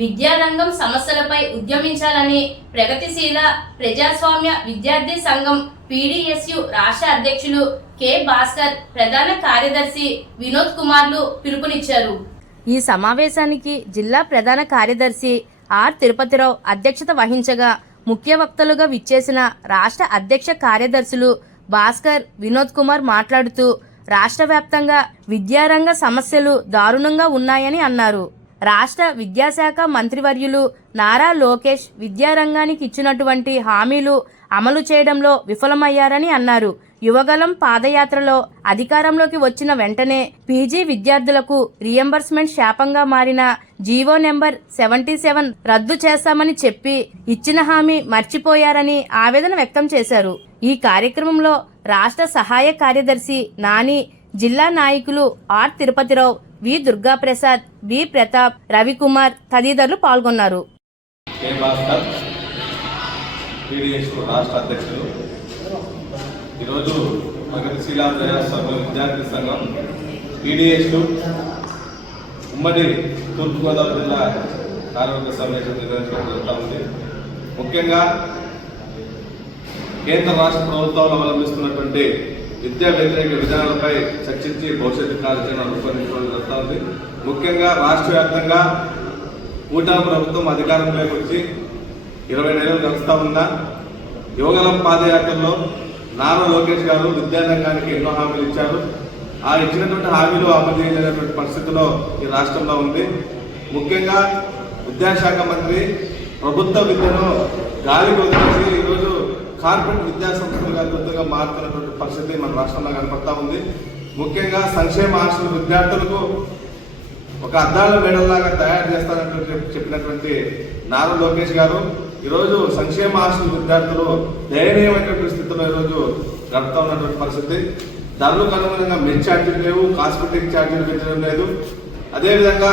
విద్యారంగం సమస్యలపై ఉద్యమించాలని ప్రగతిశీల ప్రజాస్వామ్య విద్యార్థి సంఘం పీడీఎస్యు రాష్ట్ర అధ్యక్షులు కె భాస్కర్, ప్రధాన కార్యదర్శి వినోద్ కుమార్లు పిలుపునిచ్చారు. ఈ సమావేశానికి జిల్లా ప్రధాన కార్యదర్శి ఆర్ తిరుపతిరావు అధ్యక్షత వహించగా ముఖ్య వక్తలుగా విచ్చేసిన రాష్ట్ర అధ్యక్ష కార్యదర్శులు భాస్కర్, వినోద్ కుమార్ మాట్లాడుతూ రాష్ట్ర వ్యాప్తంగా విద్యారంగ సమస్యలు దారుణంగా ఉన్నాయని అన్నారు. రాష్ట్ర విద్యాశాఖ మంత్రివర్యులు నారా లోకేష్ విద్యారంగానికి ఇచ్చినటువంటి హామీలు అమలు చేయడంలో విఫలమయ్యారని అన్నారు. యువగలం పాదయాత్రలో అధికారంలోకి వచ్చిన వెంటనే పీజీ విద్యార్థులకు రియంబర్స్మెంట్ శాపంగా మారిన జీవో నెంబర్ 77 రద్దు చేస్తామని చెప్పి ఇచ్చిన హామీ మర్చిపోయారని ఆవేదన వ్యక్తం చేశారు. ఈ కార్యక్రమంలో రాష్ట్ర సహాయ కార్యదర్శి నాని, జిల్లా నాయకులు R Tirupatirao, V Durgaprasad, B Pratap, Ravikumar తదితరులు పాల్గొన్నారు. ఈరోజు ప్రగతిశీల ప్రజాస్వామ్య విద్యార్థి సంఘం పీడీఎస్ ఉమ్మడి తూర్పుగోదావరి జిల్లా కార్యవర్గ సమావేశం నిర్వహించడం జరుగుతూ ఉంది. ముఖ్యంగా కేంద్ర రాష్ట్ర ప్రభుత్వాలు అవలంబిస్తున్నటువంటి విద్యా వ్యతిరేక విధానాలపై చర్చించి భవిష్యత్తు కార్యాచరణ రూపొందించడం జరుగుతూ ఉంది. ముఖ్యంగా రాష్ట్ర వ్యాప్తంగా కూటమి ప్రభుత్వం అధికారంలోకి వచ్చి 20 నెలలు గడుస్తూ ఉన్నా యువగలం పాదయాత్రలో నారా లోకేష్ గారు విద్యారంగానికి ఎన్నో హామీలు ఇచ్చారు. ఆ ఇచ్చినటువంటి హామీలు అమలు చేయలేనటువంటి పరిస్థితిలో ఈ రాష్ట్రంలో ఉంది. ముఖ్యంగా విద్యాశాఖ మంత్రి ప్రభుత్వ విద్యను గాలికి వదిలేసి ఈరోజు కార్పొరేట్ విద్యా సంస్థలుగా అద్భుతంగా మారుతున్నటువంటి పరిస్థితి మన రాష్ట్రంలో కనపడతా ఉంది. ముఖ్యంగా సంక్షేమ హాస్టల్ విద్యార్థులకు ఒక అద్దాల మేడల్లాగా తయారు చేస్తారంటూ చెప్పినటువంటి నారా లోకేష్ గారు ఈరోజు సంక్షేమ హాస్టల్ విద్యార్థులు దయనీయమైనటువంటి స్థితిలో ఈరోజు గడుపుతా ఉన్నటువంటి పరిస్థితి. ధరలకు అనుగుణంగా మెస్ ఛార్జీలు లేవు, కాస్మెటిక్ ఛార్జీలు పెట్టడం లేదు. అదేవిధంగా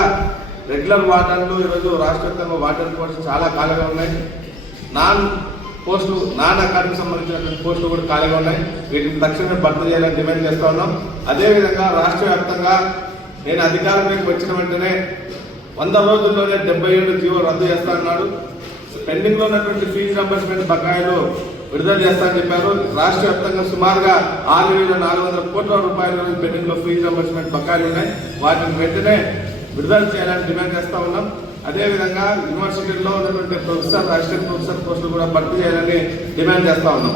రెగ్యులర్ వార్డన్లు ఈరోజు రాష్ట్ర వ్యాప్తంగా వార్డన్ పోస్టులు చాలా ఖాళీగా ఉన్నాయి. నాన్ అకాడమీకి సంబంధించినటువంటి పోస్టులు కూడా ఖాళీగా ఉన్నాయి. వీటిని తక్షణమే భర్తీ చేయాలని డిమాండ్ చేస్తూ ఉన్నాం. అదేవిధంగా రాష్ట్ర వ్యాప్తంగా నేను అధికారంలోకి వచ్చిన వెంటనే 100 రోజుల్లోనే 77 జీవో రద్దు చేస్తానన్నాడు. పెండింగ్ లో ఉన్నటువంటి ఫీజు రింబర్స్మెంట్ బకాయిలు విడుదల చేస్తానని చెప్పారు. రాష్ట్ర వ్యాప్తంగా సుమారుగా 6,400 కోట్ల రూపాయల పెండింగ్ లో ఫీజు రింబర్స్మెంట్ బకాయిలు ఉన్నాయి. వాటిని వెంటనే విడుదల చేయాలని డిమాండ్ చేస్తా ఉన్నాం. అదేవిధంగా యూనివర్సిటీల్లో ఉన్నటువంటి ప్రొఫెసర్, అసిస్టెంట్ ప్రొఫెసర్ పోస్టులు కూడా భర్తీ చేయాలని డిమాండ్ చేస్తా ఉన్నాం.